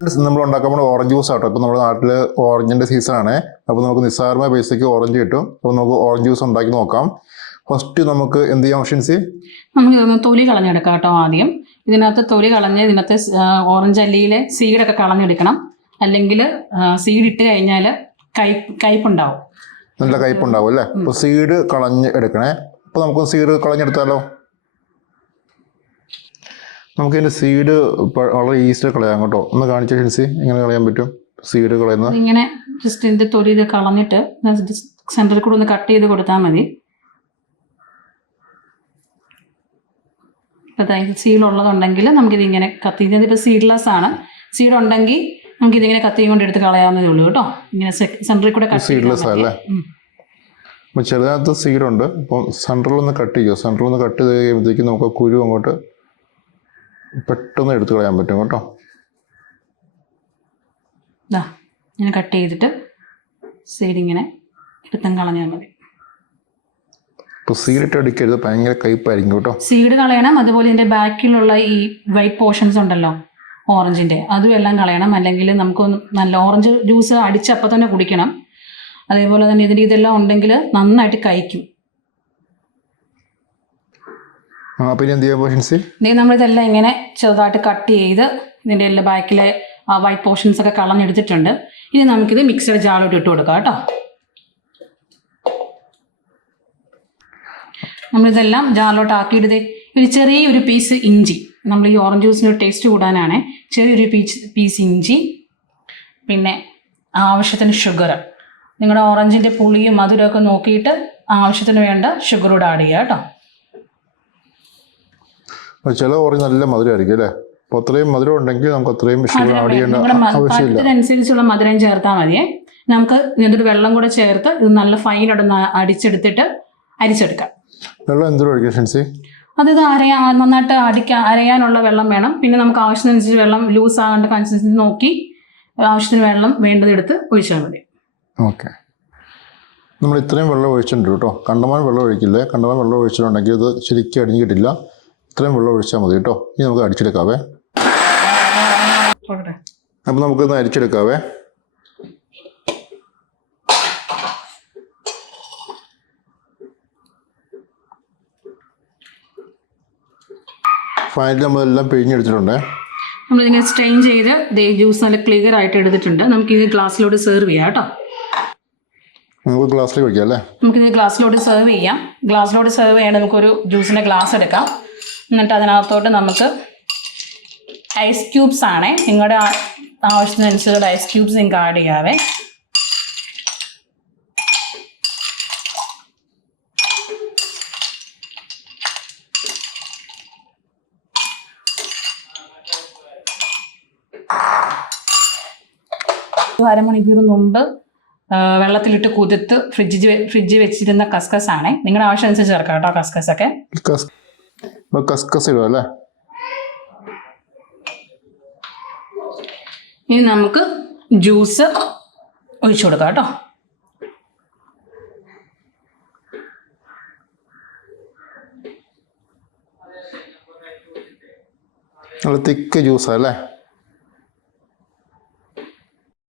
നമ്മൾ ഉണ്ടാക്കുമ്പോൾ orange juice ആട്ടോ. ഇപ്പം നമ്മുടെ നാട്ടിൽ ഓറഞ്ചിൻ്റെ സീസണാണ്. അപ്പോൾ നമുക്ക് നിസ്സാരമായ പൈസയ്ക്ക് ഓറഞ്ച് കിട്ടും. അപ്പോൾ നമുക്ക് ഓറഞ്ച് ജ്യൂസ് ഉണ്ടാക്കി നോക്കാം. ഫസ്റ്റ് നമുക്ക് എന്ത് ചെയ്യാം ഓപ്ഷൻസ്? നമുക്ക് തൊലി കളഞ്ഞെടുക്കാം കേട്ടോ. ആദ്യം ഇതിനകത്ത് തൊലി കളഞ്ഞ് ഇതിനകത്ത് ഓറഞ്ച് അല്ലിയിലെ സീഡൊക്കെ കളഞ്ഞെടുക്കണം. അല്ലെങ്കിൽ സീഡ് ഇട്ട് കഴിഞ്ഞാൽ കയ്പുണ്ടാവും, നല്ല കയ്പുണ്ടാവും അല്ലേ? അപ്പോൾ സീഡ് കളഞ്ഞ് എടുക്കണേ. അപ്പോൾ നമുക്ക് സീഡ് കളഞ്ഞെടുത്താലോ? നമുക്കിതിൻ്റെ സീഡ് വളരെ ഈസിയായി കളയാം കേട്ടോ. ഒന്ന് കാണിച്ച ഹിൻസി എങ്ങനെ കളയാൻ പറ്റും സീഡ് കളയുന്നത്? ഇങ്ങനെ ജസ്റ്റ് ഇതിൻ്റെ തൊലി ഇത് കളഞ്ഞിട്ട് സെൻറ്ററിൽ കൂടെ ഒന്ന് കട്ട് ചെയ്ത് കൊടുത്താൽ മതി. അതായത് സീഡുള്ളതുണ്ടെങ്കിൽ നമുക്കിതിങ്ങനെ കത്തി, ഇതിപ്പോൾ സീഡ്ലെസ് ആണ്. സീഡ് ഉണ്ടെങ്കിൽ നമുക്കിതിങ്ങനെ കത്തിയും കൊണ്ട് എടുത്ത് കളയാവുന്നതേ ഉള്ളൂ കേട്ടോ. ഇങ്ങനെ സെൻറ്ററിൽ കൂടെ കട്ട് സീഡ്ലെസ് അല്ലേ? അപ്പോൾ ചെറുതാകത്ത് സീഡുണ്ട്. അപ്പോൾ സെൻറ്ററിലൊന്ന് കട്ട് ചെയ്യുമോ? സെൻറ്ററിലൊന്ന് കട്ട് ചെയ്ത് കഴിയുമ്പോഴത്തേക്കും നമുക്ക് കുരു അങ്ങോട്ട് പെട്ടെന്ന് എടുത്ത് കളയാൻ പറ്റും കേട്ടോ. ഇങ്ങനെ കട്ട് ചെയ്തിട്ട് സൈഡ് ഇങ്ങനെ എടുത്തും കളഞ്ഞാൽ മതി. ഇപ്പോൾ സീഡിട്ട് അടിക്കരുത്, ഭയങ്കര കയ്പായിരിക്കും കേട്ടോ. സീഡ് കളയണം. അതുപോലെ ഇതിൻ്റെ ബാക്കിലുള്ള ഈ വൈറ്റ് പോർഷൻസ് ഉണ്ടല്ലോ ഓറഞ്ചിൻ്റെ, അതും എല്ലാം കളയണം. അല്ലെങ്കിൽ നമുക്ക് നല്ല ഓറഞ്ച് ജ്യൂസ് അടിച്ചപ്പം തന്നെ കുടിക്കണം. അതേപോലെ തന്നെ ഇതിൻ്റെ ഇതെല്ലാം ഉണ്ടെങ്കിൽ നന്നായിട്ട് കഴിക്കും. പിന്നെ എന്ത് ചെയ്യാൻ പോർഷൻസ്? നമ്മളിതെല്ലാം ഇങ്ങനെ ചെറുതായിട്ട് കട്ട് ചെയ്ത് ഇതിൻ്റെ എല്ലാം ബാക്കിലെ വൈറ്റ് പോർഷൻസ് ഒക്കെ കളഞ്ഞെടുത്തിട്ടുണ്ട്. ഇനി നമുക്കിത് മിക്സിയുടെ ജാറിലോട്ട് ഇട്ട് കൊടുക്കാം കേട്ടോ. നമ്മളിതെല്ലാം ജാറിലോട്ട് ആക്കിയിട്ടത് ഒരു ചെറിയൊരു പീസ് ഇഞ്ചി, നമ്മൾ ഈ ഓറഞ്ച് ജ്യൂസിന് ടേസ്റ്റ് കൂടാനാണ്. ചെറിയൊരു പീസ് ഇഞ്ചി, പിന്നെ ആവശ്യത്തിന് ഷുഗർ. നിങ്ങളുടെ ഓറഞ്ചിൻ്റെ പുളിയും മധുരമൊക്കെ നോക്കിയിട്ട് ആവശ്യത്തിന് വേണ്ട ഷുഗർ കൂടെ ആഡ് ചെയ്യുക കേട്ടോ. ചില ഓറഞ്ച് നല്ല മധുരമായിരിക്കും അല്ലേ? അപ്പോൾ അത്രയും മധുരം ഉണ്ടെങ്കിൽ നമുക്ക് അത്രയും ഷുഗർ ആഡ് ചെയ്യേണ്ട ആവശ്യമില്ല. അതിനനുസരിച്ചുള്ള മധുരം ചേർത്താൽ മതിയേ. നമുക്ക് ഇതിൻ്റെ വെള്ളം കൂടെ ചേർത്ത് ഇത് നല്ല ഫൈനായിട്ട് അടിച്ചെടുത്തിട്ട് അരിച്ചെടുക്കാം. വെള്ളം എന്തൊരു ഒഴിക്കും ഷെൻസി? അത് നന്നായിട്ട് അരയാനുള്ള വെള്ളം വേണം. പിന്നെ നമുക്ക് ആവശ്യത്തിനനുസരിച്ച് വെള്ളം ലൂസ് ആകേണ്ട കൺസിസ്റ്റൻസി നോക്കി ആവശ്യത്തിന് വെള്ളം വേണ്ടതെടുത്ത് ഒഴിച്ചാൽ മതി. ഓക്കെ, നമ്മൾ ഇത്രയും വെള്ളം ഒഴിച്ചിട്ടുണ്ട് കേട്ടോ. കണ്ടമാനം വെള്ളം ഒഴിക്കില്ലേ. കണ്ടമാനം വെള്ളം ഒഴിച്ചിട്ടുണ്ടെങ്കിൽ ഇത് ശരിക്കും അടിഞ്ഞു കിട്ടില്ല. ഇത്രയും വെള്ളം ഒഴിച്ചാൽ മതി കേട്ടോ. ഇനി നമുക്ക് അടിച്ചെടുക്കാവേ. അപ്പോൾ നമുക്കൊന്ന് അരിച്ചെടുക്കാവേ. ഫൈനലി നമ്മളെല്ലാം പിഴിഞ്ഞെടുത്തിട്ടുണ്ട്. നമ്മളിങ്ങനെ സ്ട്രെയിൻ ചെയ്ത് ജ്യൂസ് നല്ല ക്ലിയർ ആയിട്ട് എടുത്തിട്ടുണ്ട്. നമുക്കിത് ഗ്ലാസ്സിലോട്ട് സെർവ് ചെയ്യാം കേട്ടോ. നമുക്ക് ഗ്ലാസ്സിലേക്ക് ഒഴിക്കാം അല്ലേ? നമുക്കിത് ഗ്ലാസ്സിലോട്ട് സെർവ് ചെയ്യാം. ഗ്ലാസ്സിലോട്ട് സെർവ് ചെയ്യാൻ നമുക്കൊരു ജ്യൂസിൻ്റെ ഗ്ലാസ് എടുക്കാം. എന്നിട്ട് അതിനകത്തോട്ട് നമുക്ക് ഐസ് ക്യൂബ്സ് ആണേ, നിങ്ങളുടെ ആവശ്യത്തിനനുസരിച്ചുള്ള ഐസ് ക്യൂബ്സ് നിങ്ങൾക്ക് ആഡ് ചെയ്യാവേ. അരമണിക്കൂർ മുമ്പ് വെള്ളത്തിലിട്ട് കുതിർത്ത് ഫ്രിഡ്ജിൽ വെച്ചിരുന്ന കസ്കസ് ആണേ. നിങ്ങളുടെ ആവശ്യം അനുസരിച്ച് ചേർക്കാം കേട്ടോ കസ്കസ് ഒക്കെ. കസ്കസ് ഇടുക അല്ലേ? ഇനി നമുക്ക് ജ്യൂസ് ഒഴിച്ചു കൊടുക്കാം കേട്ടോ. നല്ല തിക്ക് ജ്യൂസാ അല്ലേ?